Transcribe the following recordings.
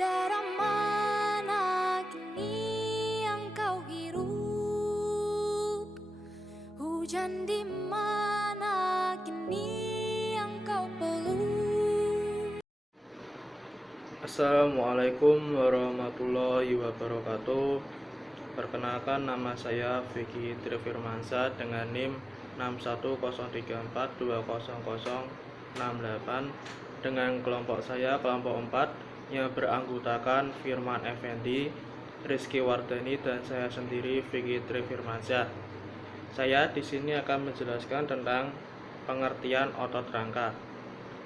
Udara mana kini yang kau hirup? Hujan di mana kini yang kau peluk? Assalamualaikum warahmatullahi wabarakatuh. Perkenalkan, nama saya Vicky Trifirmansyah dengan NIM 6104200068 dengan kelompok saya kelompok 4 yang beranggotakan Firman Effendi, Rizky Wardani, dan saya sendiri Vicky Trifirmansyah. Saya di sini akan menjelaskan tentang pengertian otot rangka.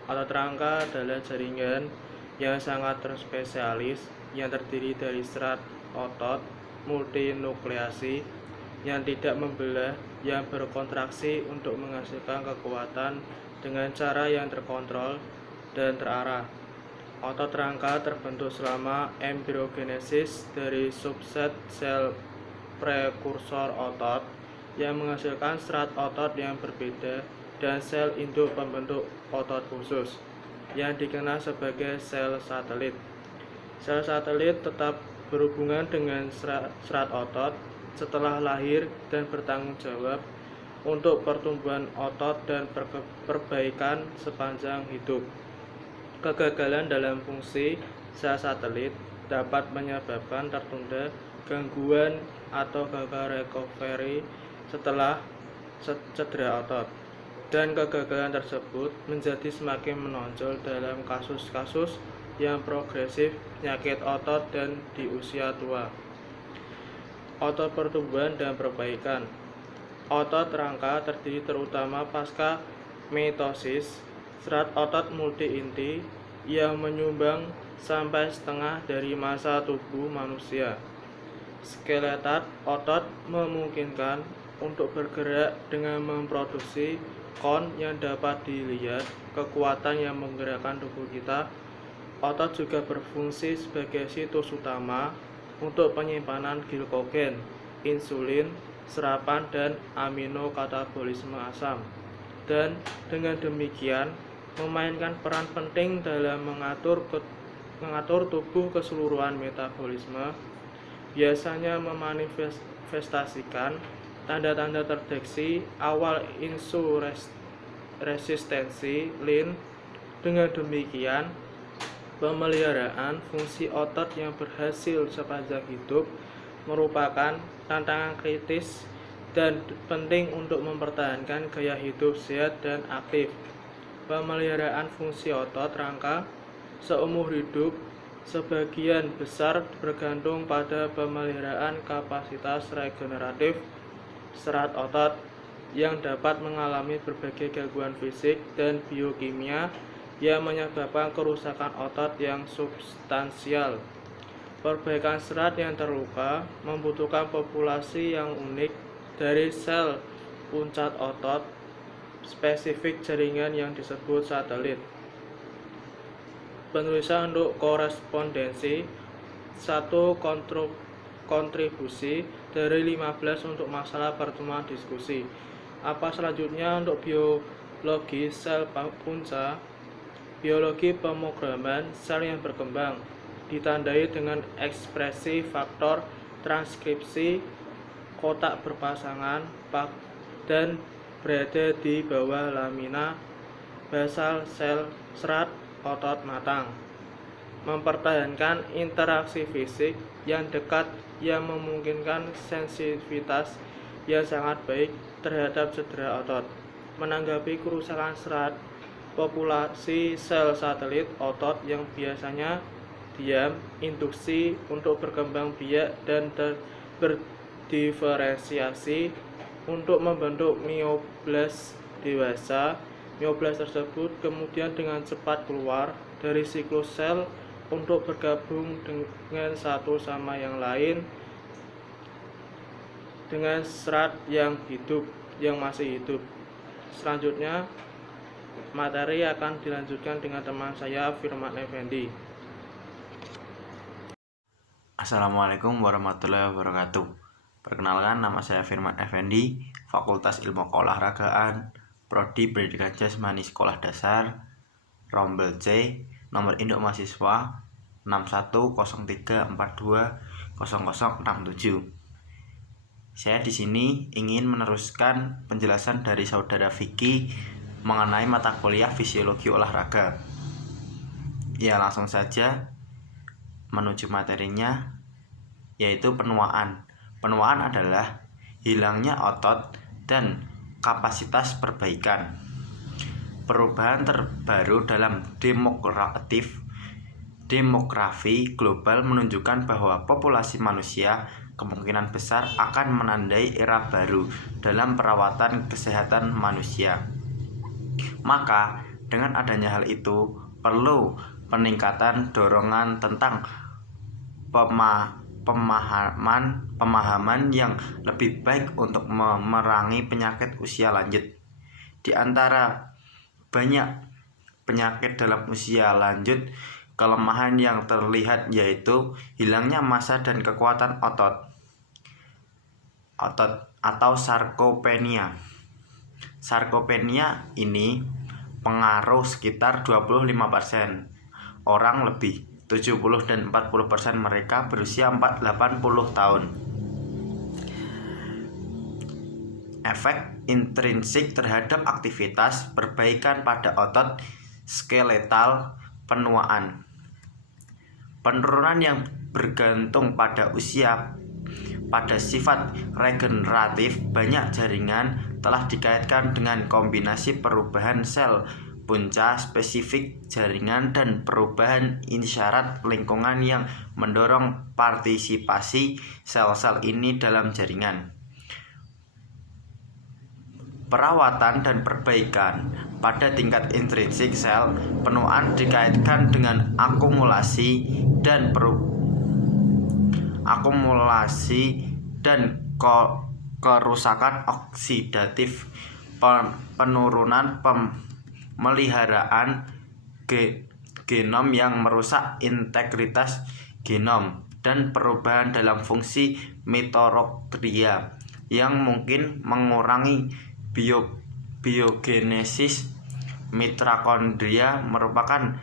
Otot rangka adalah jaringan yang sangat terspesialis yang terdiri dari serat otot multinukleasi yang tidak membelah, yang berkontraksi untuk menghasilkan kekuatan dengan cara yang terkontrol dan terarah. Otot rangka terbentuk selama embriogenesis dari subset sel prekursor otot yang menghasilkan serat otot yang berbeda dan sel induk pembentuk otot khusus yang dikenal sebagai sel satelit. Sel satelit tetap berhubungan dengan serat otot setelah lahir dan bertanggung jawab untuk pertumbuhan otot dan perbaikan sepanjang hidup. Kegagalan dalam fungsi sel satelit dapat menyebabkan tertunda, gangguan, atau gagal recovery setelah cedera otot. Dan kegagalan tersebut menjadi semakin menonjol dalam kasus-kasus yang progresif penyakit otot dan di usia tua. Otot pertumbuhan dan perbaikan. Otot rangka terdiri terutama pasca mitosis serat otot multi inti yang menyumbang sampai setengah dari massa tubuh manusia. Skeletal otot memungkinkan untuk bergerak dengan memproduksi kon yang dapat dilihat, kekuatan yang menggerakkan tubuh kita. Otot juga berfungsi sebagai situs utama untuk penyimpanan glikogen, insulin, serapan, dan aminokatabolisme asam. Dan dengan demikian memainkan peran penting dalam mengatur tubuh keseluruhan metabolisme, biasanya memanifestasikan tanda-tanda terdeteksi awal insulin-resistensi lean. Dengan demikian, pemeliharaan fungsi otot yang berhasil sepanjang hidup merupakan tantangan kritis dan penting untuk mempertahankan gaya hidup sehat dan aktif. Pemeliharaan fungsi otot rangka seumur hidup sebagian besar bergantung pada pemeliharaan kapasitas regeneratif serat otot yang dapat mengalami berbagai gangguan fisik dan biokimia yang menyebabkan kerusakan otot yang substansial. Perbaikan serat yang terluka membutuhkan populasi yang unik dari sel puncak otot spesifik jaringan yang disebut satelit. Penulisan untuk korespondensi 1 kontribusi dari 15 untuk masalah pertemuan diskusi. Apa selanjutnya untuk biologi sel punca? Biologi pemrograman sel yang berkembang ditandai dengan ekspresi faktor transkripsi kotak berpasangan dan berada di bawah lamina basal sel serat otot matang. Mempertahankan interaksi fisik yang dekat yang memungkinkan sensitivitas yang sangat baik terhadap cedera otot. Menanggapi kerusakan serat, populasi sel satelit otot yang biasanya diam, induksi untuk berkembang biak dan berdiferensiasi untuk membentuk mioblast dewasa. Mioblast tersebut kemudian dengan cepat keluar dari siklus sel untuk bergabung dengan satu sama yang lain dengan serat yang masih hidup. Selanjutnya materi akan dilanjutkan dengan teman saya Firman Effendi. Assalamualaikum warahmatullahi wabarakatuh. Perkenalkan, nama saya Firman Effendi, Fakultas Ilmu Keolahragaan, Prodi Pendidikan Jasmani Sekolah Dasar, Rombel C, nomor induk mahasiswa 6103420067. Saya di sini ingin meneruskan penjelasan dari saudara Vicky mengenai mata kuliah fisiologi olahraga. Ya, langsung saja menuju materinya, yaitu penuaan. Penuaan adalah hilangnya otot dan kapasitas perbaikan. Perubahan terbaru dalam demografi global menunjukkan bahwa populasi manusia kemungkinan besar akan menandai era baru dalam perawatan kesehatan manusia. Maka, dengan adanya hal itu, perlu peningkatan dorongan tentang pemahaman yang lebih baik untuk memerangi penyakit usia lanjut. Di antara banyak penyakit dalam usia lanjut, kelemahan yang terlihat yaitu hilangnya massa dan kekuatan otot atau sarkopenia. Sarkopenia ini pengaruh sekitar 25% orang, lebih 70 dan 40% mereka berusia 80 tahun. Efek intrinsik terhadap aktivitas perbaikan pada otot skeletal penuaan. Penurunan yang bergantung pada usia pada sifat regeneratif banyak jaringan telah dikaitkan dengan kombinasi perubahan sel punca spesifik jaringan dan perubahan isyarat lingkungan yang mendorong partisipasi sel-sel ini dalam jaringan. Perawatan dan perbaikan pada tingkat intrinsik sel penuaan dikaitkan dengan akumulasi dan kerusakan oksidatif, penurunan pemeliharaan genom yang merusak integritas genom, dan perubahan dalam fungsi mitokondria yang mungkin mengurangi biogenesis. Mitokondria merupakan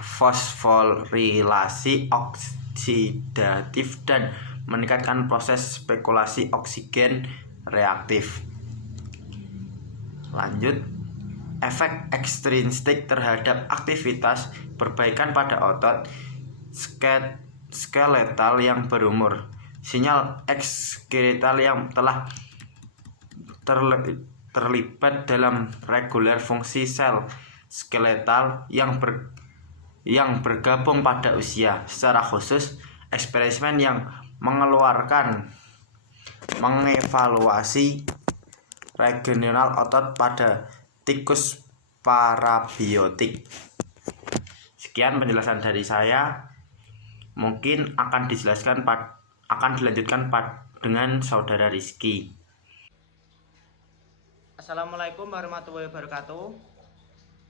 fosforilasi oksidatif dan meningkatkan proses spekulasi oksigen reaktif. Lanjut, efek ekstrinsik terhadap aktivitas perbaikan pada otot skeletal yang berumur. Sinyal skeletal yang telah terlibat dalam reguler fungsi sel skeletal yang bergabung pada usia. Secara khusus, eksperimen yang mengevaluasi regional otot pada tikus parabiotik. Sekian penjelasan dari saya. Mungkin akan dilanjutkan dengan saudara Rizky. Assalamualaikum warahmatullahi wabarakatuh.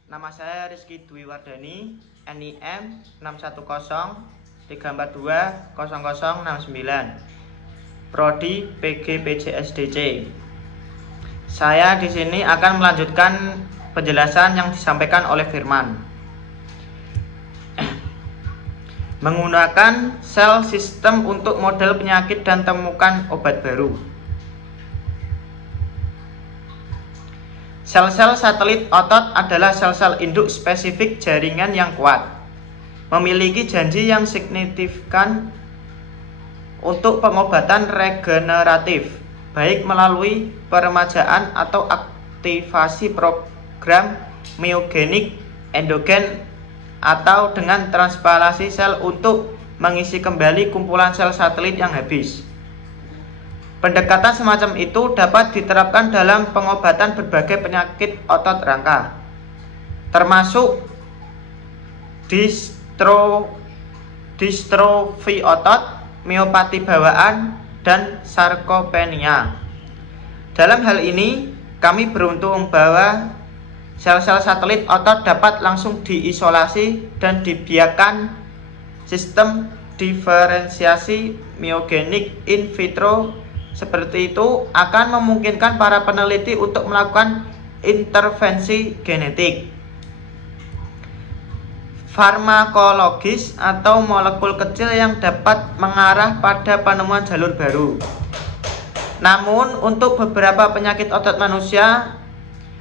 Nama saya Rizky Dwi Wardani, NIM 61034200069, Prodi PG PJSDC. Saya di sini akan melanjutkan penjelasan yang disampaikan oleh Firman. Menggunakan sel sistem untuk model penyakit dan temukan obat baru. Sel-sel satelit otot adalah sel-sel induk spesifik jaringan yang kuat, memiliki janji yang signifikan untuk pengobatan regeneratif, baik melalui peremajaan atau aktivasi program myogenik endogen atau dengan transplantasi sel untuk mengisi kembali kumpulan sel satelit yang habis. Pendekatan semacam itu dapat diterapkan dalam pengobatan berbagai penyakit otot rangka, termasuk distrofi otot, miopati bawaan, dan sarkopenia. Dalam hal ini, kami beruntung bahwa sel-sel satelit otot dapat langsung diisolasi dan dibiarkan. Sistem diferensiasi myogenik in vitro seperti itu akan memungkinkan para peneliti untuk melakukan intervensi genetik. farmakologis atau molekul kecil yang dapat mengarah pada penemuan jalur baru. Namun, untuk beberapa penyakit otot manusia,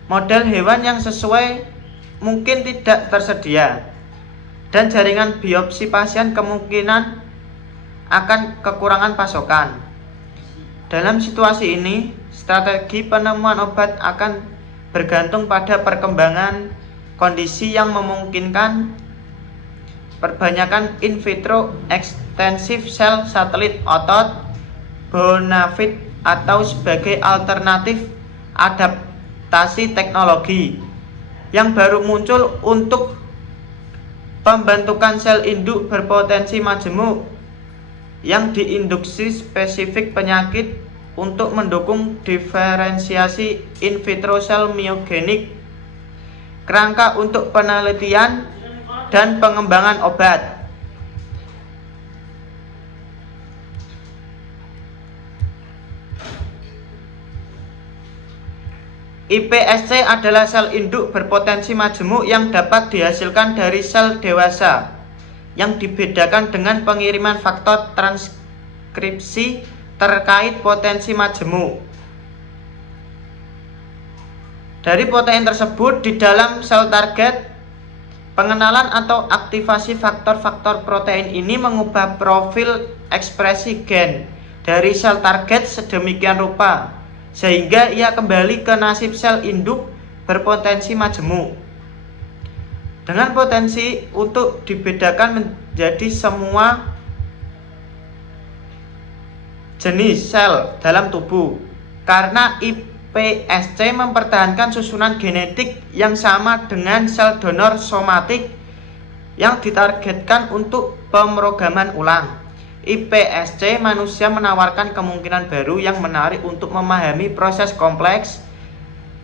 model hewan yang sesuai mungkin tidak tersedia, dan jaringan biopsi pasien kemungkinan akan kekurangan pasokan. Dalam situasi ini, strategi penemuan obat akan bergantung pada perkembangan kondisi yang memungkinkan perbanyakan in vitro extensive cell satelit otot bonafide atau sebagai alternatif adaptasi teknologi yang baru muncul untuk pembentukan sel induk berpotensi majemuk yang diinduksi spesifik penyakit untuk mendukung diferensiasi in vitro sel myogenik, kerangka untuk penelitian dan pengembangan obat. iPSC adalah sel induk berpotensi majemuk yang dapat dihasilkan dari sel dewasa yang dibedakan dengan pengiriman faktor transkripsi terkait potensi majemuk. Dari protein tersebut di dalam sel target, pengenalan atau aktivasi faktor-faktor protein ini mengubah profil ekspresi gen dari sel target sedemikian rupa sehingga ia kembali ke nasib sel induk berpotensi majemuk. Dengan potensi untuk dibedakan menjadi semua jenis sel dalam tubuh, karena iPSC mempertahankan susunan genetik yang sama dengan sel donor somatik yang ditargetkan untuk pemrograman ulang. iPSC manusia menawarkan kemungkinan baru yang menarik untuk memahami proses kompleks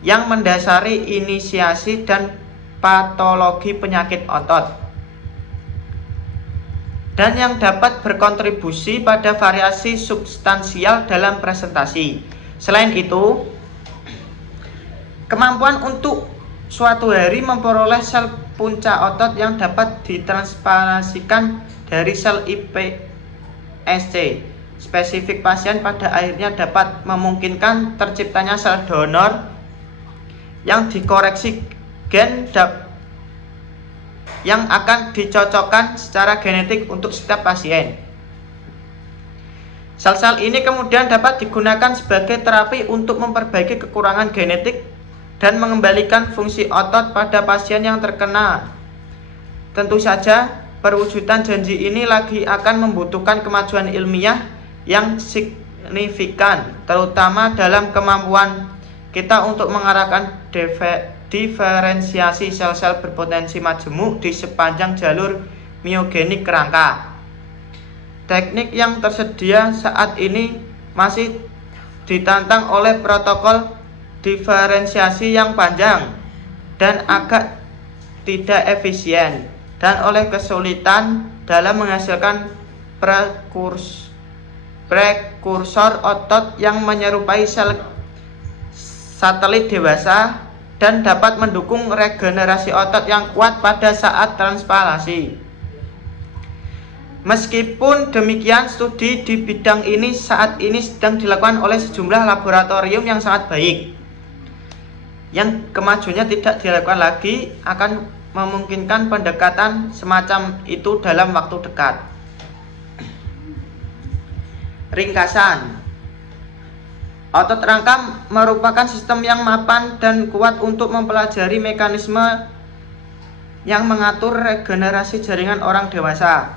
yang mendasari inisiasi dan patologi penyakit otot, dan yang dapat berkontribusi pada variasi substansial dalam presentasi. Selain itu, kemampuan untuk suatu hari memperoleh sel puncak otot yang dapat ditransplantasikan dari sel iPSC spesifik pasien pada akhirnya dapat memungkinkan terciptanya sel donor yang dikoreksi gen yang akan dicocokkan secara genetik untuk setiap pasien. Sel-sel ini kemudian dapat digunakan sebagai terapi untuk memperbaiki kekurangan genetik dan mengembalikan fungsi otot pada pasien yang terkena. Tentu saja, perwujudan janji ini lagi akan membutuhkan kemajuan ilmiah yang signifikan, terutama dalam kemampuan kita untuk mengarahkan diferensiasi sel-sel berpotensi majemuk di sepanjang jalur myogenik kerangka. Teknik yang tersedia saat ini masih ditantang oleh protokol diferensiasi yang panjang dan agak tidak efisien, dan oleh kesulitan dalam menghasilkan prekursor otot yang menyerupai sel satelit dewasa dan dapat mendukung regenerasi otot yang kuat pada saat transplantasi. Meskipun demikian, studi di bidang ini saat ini sedang dilakukan oleh sejumlah laboratorium yang sangat baik. Yang kemajuannya tidak dilakukan lagi akan memungkinkan pendekatan semacam itu dalam waktu dekat. Ringkasan: otot rangka merupakan sistem yang mapan dan kuat untuk mempelajari mekanisme yang mengatur regenerasi jaringan orang dewasa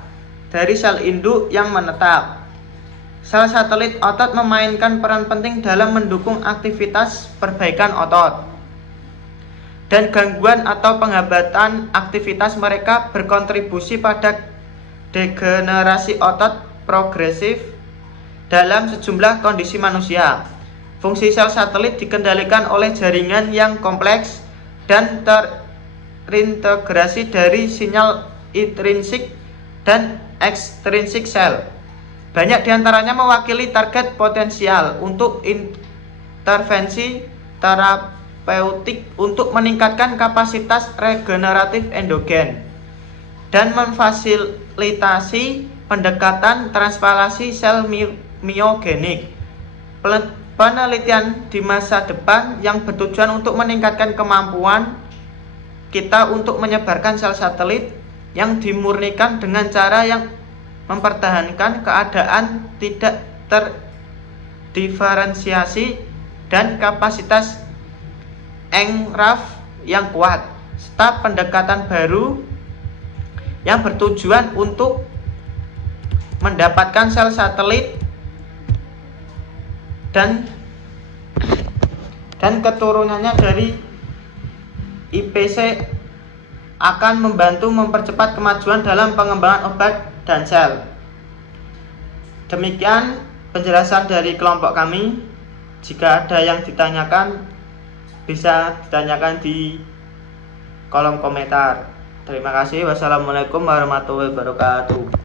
dari sel induk yang menetap. Sel satelit otot memainkan peran penting dalam mendukung aktivitas perbaikan otot, dan gangguan atau penghambatan aktivitas mereka berkontribusi pada degenerasi otot progresif dalam sejumlah kondisi manusia. Fungsi sel satelit dikendalikan oleh jaringan yang kompleks dan terintegrasi dari sinyal intrinsik dan ekstrinsik sel. Banyak diantaranya mewakili target potensial untuk intervensi terapeutik untuk meningkatkan kapasitas regeneratif endogen. dan memfasilitasi pendekatan transplantasi sel miogenik. Penelitian di masa depan yang bertujuan untuk meningkatkan kemampuan kita untuk menyebarkan sel satelit yang dimurnikan dengan cara yang mempertahankan keadaan tidak terdiferensiasi dan kapasitas engraf yang kuat, serta pendekatan baru yang bertujuan untuk mendapatkan sel satelit dan keturunannya dari IPC akan membantu mempercepat kemajuan dalam pengembangan obat dan sel. Demikian penjelasan dari kelompok kami. Jika ada yang ditanyakan, bisa ditanyakan di kolom komentar. Terima kasih. Wassalamualaikum warahmatullahi wabarakatuh.